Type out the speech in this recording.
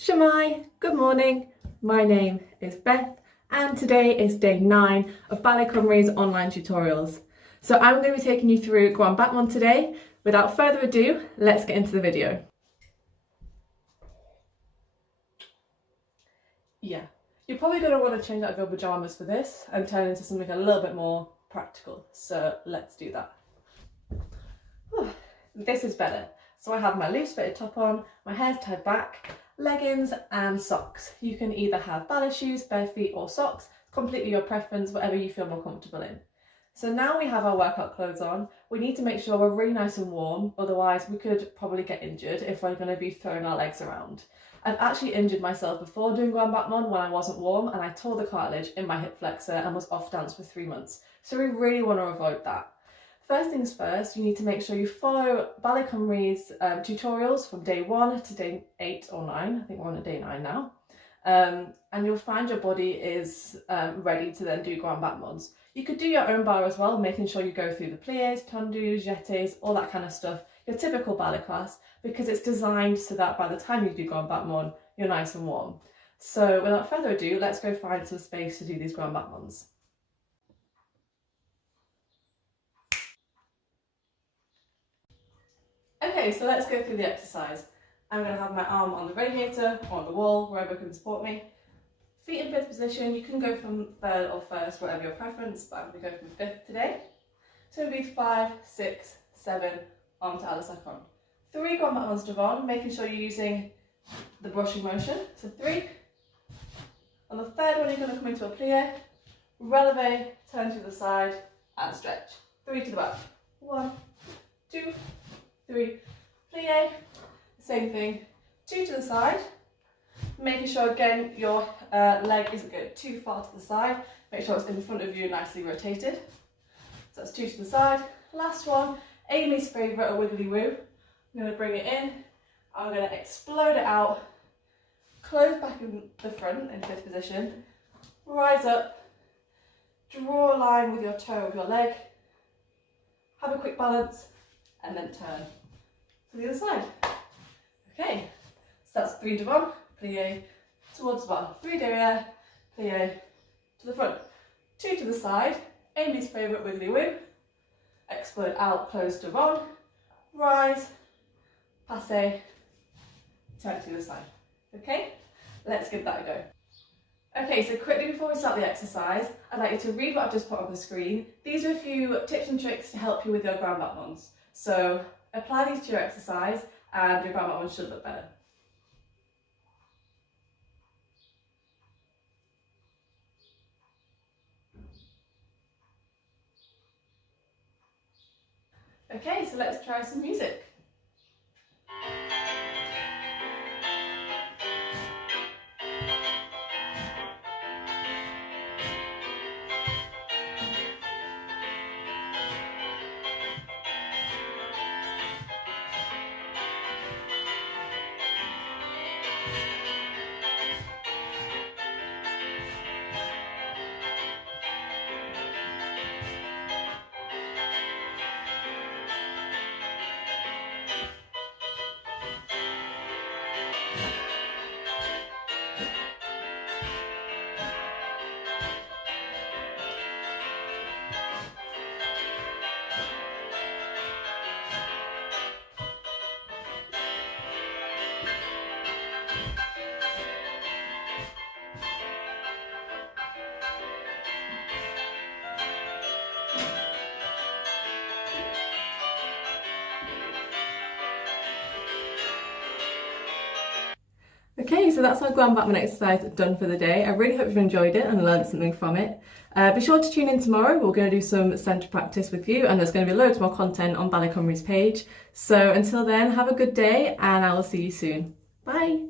Shemai, good morning. My name is Beth and today is day 9 of Ballet Cymru's online tutorials. So I'm going to be taking you through Battement today. Without further ado, let's get into the video. Yeah, you're probably going to want to change out of your pyjamas for this and turn into something a little bit more practical. So let's do that. This is better. So I have my loose fitted top on, my hair's tied back, leggings and socks. You can either have ballet shoes, bare feet or socks, completely your preference, whatever you feel more comfortable in. So now we have our workout clothes on, we need to make sure we're really nice and warm, otherwise we could probably get injured if we're going to be throwing our legs around. I've actually injured myself before doing Battement when I wasn't warm and I tore the cartilage in my hip flexor and was off dance for 3 months. So we really want to avoid that. First things first, you need to make sure you follow Ballet Cymru's tutorials from day 1 to day 8 or 9. I think we're on day 9 now. And you'll find your body is ready to then do Battements. You could do your own barre as well, making sure you go through the pliés, tendus, jetés, all that kind of stuff, your typical ballet class, because it's designed so that by the time you do Battement, you're nice and warm. So without further ado, let's go find some space to do these Battements. Okay, so let's go through the exercise. I'm going to have my arm on the radiator or on the wall, wherever can support me. Feet in fifth position, you can go from third or first, whatever your preference, but I'm going to go from fifth today. So it'll be 5, 6, 7, arm to other second. 3 Battements devant, making sure you're using the brushing motion. So 3. On the third one, you're going to come into a plié, releve, turn to the side, and stretch. 3 to the back. 1, 2, 3, plie, same thing, 2 to the side, making sure again your leg isn't going too far to the side, make sure it's in front of you nicely rotated. So that's 2 to the side. Last one, Amy's favourite, a wiggly woo. I'm going to bring it in, I'm going to explode it out, close back in the front in fifth position, rise up, draw a line with your toe of your leg, have a quick balance, and then turn to the other side. Okay, so that's 3 devant, plie towards the bottom, 3 derrière, plie to the front, 2 to the side, Amy's favourite wiggly woo, explode out, close devant, rise, passe, turn to the other side. Okay, let's give that a go. Okay, so quickly before we start the exercise, I'd like you to read what I've just put on the screen. These are a few tips and tricks to help you with your Battements. So apply these to your exercise and your Battement should look better. Okay, so let's try some music. Okay, so that's our Battement exercise done for the day. I really hope you've enjoyed it and learned something from it. Be sure to tune in tomorrow. We're going to do some centre practice with you and there's going to be loads more content on Ballet Cymru's page. So until then, have a good day and I will see you soon. Bye!